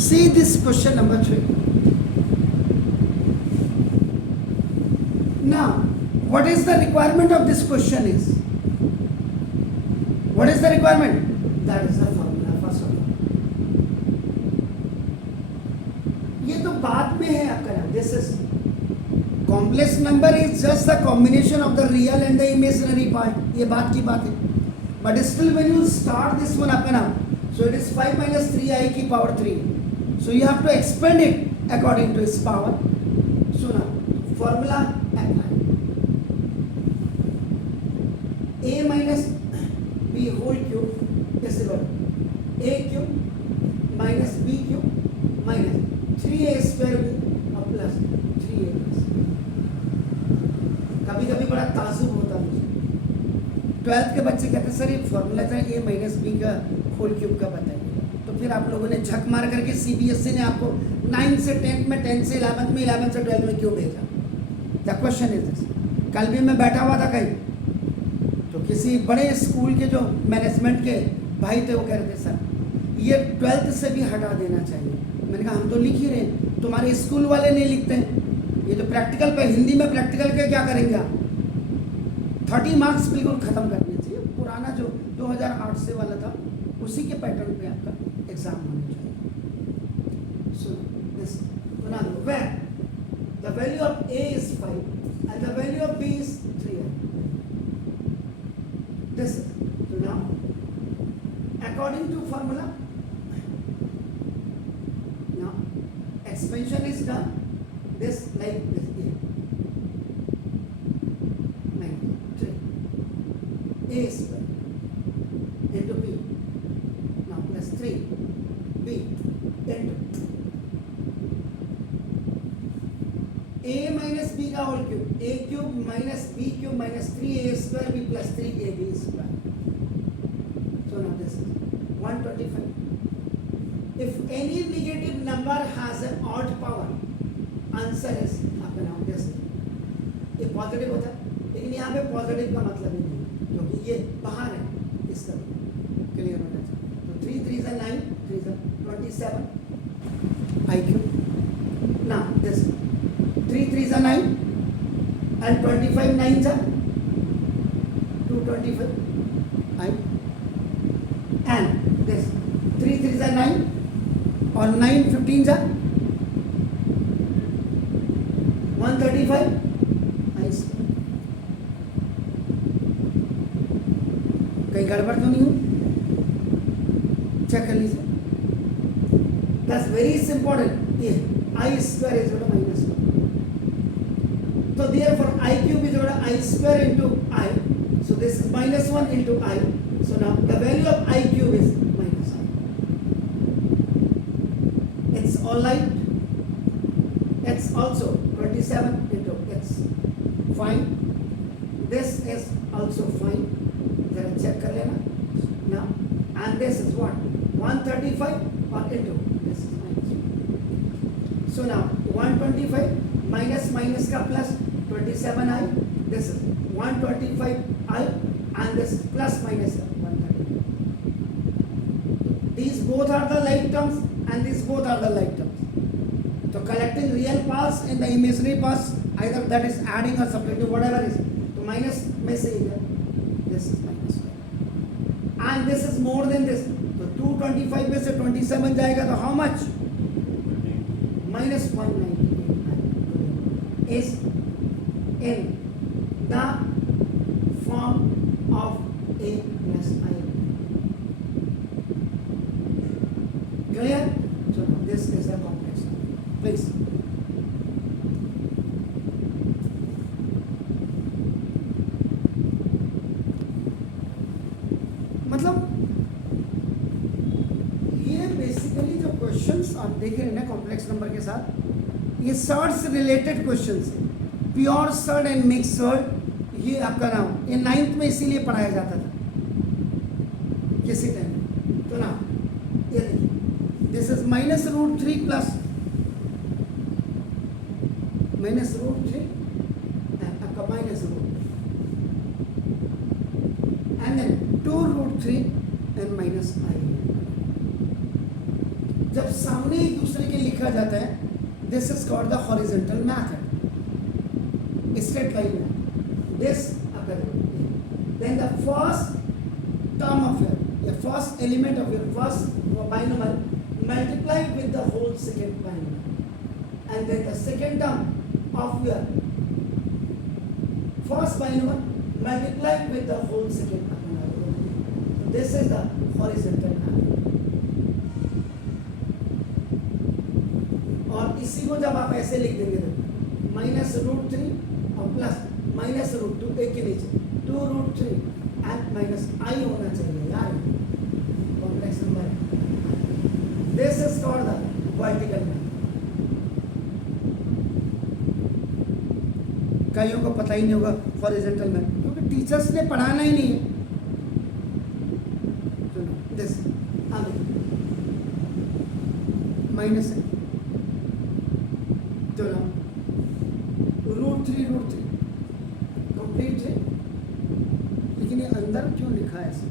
See this question number 3. Now, what is the requirement of this question is? What is the requirement? That is the formula first of all. ये तो बाद में है आपका नाम. This is complex number is just the combination of the real and the imaginary part. ये बात की बात है. But still when you start this one आपका नाम, so it is 5 minus 3i की power 3. So you have to expand it according to its power. So now formula apply. A minus b whole cube is equal to a cube minus b cube minus 3a square b plus 3a plus. कभी कभी बड़ा ताजुब होता मुझे. 12th के बच्चे कहते sir ये फॉर्मूला था a माइनस बी का होल क्यूब का बताइए. तो फिर आप लोगों ने झक मार करके CBSE ने आपको 9 से 10th में, 10 से 11th में, 11th से 12th में क्यों भेजा? The question is this. कल भी मैं बैठा हुआ था कहीं, तो किसी बड़े स्कूल के जो मैनेजमेंट के भाई थे वो कह रहे थे सर ये 12th से भी हटा देना चाहिए. मैंने कहा हम तो लिख ही रहे हैं, तुम्हारे स्कूल वाले नहीं लिखते हैं. ये तो प्रैक्टिकल पे, हिंदी में प्रैक्टिकल के क्या करेंगे आप? 30 मार्क्स बिल्कुल ख़त्म करने चाहिए. पुराना जो 2008 से वाला था उसी के पैटर्न पे आपका एग्जाम होना चाहिए. सो दिस बना लो. Where the value of a is 5 and the value of b is 3. This is so now according to formula, now expansion is done this like this here. 3 a square into b now plus 3 b into a minus b का whole cube, a cube minus b cube minus 3a square b plus 3ab square. So now this is 125. If any negative number has an odd power, answer is आपका नाम this. ये positive होता है, लेकिन यहाँ पे positive का मतलब ही नहीं, क्योंकि ये बाहर है. इसका क्लियर होना चाहिए. तो 3 3 is 9, 3 is 27 I cube. Now this 3 3 is 9 and 25 9s are 225 I and this 3 3 is 9 or 9 15s are 135 I square. कहीं गड़बड़ तो नहीं हो? चेक कर लीजिए. That's very important. ये I square is equal to minus 1. So therefore I cube is equal to I square into I. So this is minus 1 into I. So now the value of I cube is minus I. It's all right. It's also 27 into x. Fine. This is also fine. जरा check कर लेना. Now and this is what? 135 or into this is minus 1. So now 125 minus minus का plus 27i. This is 125i and this is plus minus 135. These both are the like terms and these both are the like terms. So collecting real parts and the imaginary parts, either that is adding or subtracting, whatever is. So minus में से इधर this is minus 1 and this is more than this. So 225 में से 27 जाएगा तो how much? Minus 198 is in the form of a plus I. Clear? So this is a complex number. Please. मतलब ये basically जो क्वेश्चंस आप देख रहे हैं ना कॉम्प्लेक्स नंबर के साथ, ये सर्ड से रिलेटेड क्वेश्चंस है. Pure surd and mix surd, ये आपका नाम ये 9th में इसीलिए पढ़ाया जाता था किसी टाइम. तो ना ये देखिए, this is minus root 3 plus minus root 3 आपका minus root and then 2 root 3 and minus I. जब सामने एक दूसरे के लिखा जाता है, this is called the horizontal method, straight line में दिस अगर then the first term of your first element of your first binomial multiply with the whole second binomial and then the second term of your first binomial multiply with the whole second binomial. This is the horizontal method. और इसी को जब आप ऐसे लिख देंगे तो -√3 और प्लस -√2 एक के नीचे 2√3 एंड माइनस आई होना चाहिए यार, complex number. This is called the vertical method. कईयों को पता ही नहीं होगा हॉरिजॉन्टल मेथड, क्योंकि टीचर्स ने पढ़ाना ही नहीं है. दिस आगे माइनस है चलो √3 कंप्लीट है, लेकिन ये अंदर क्यों लिखा है ऐसे?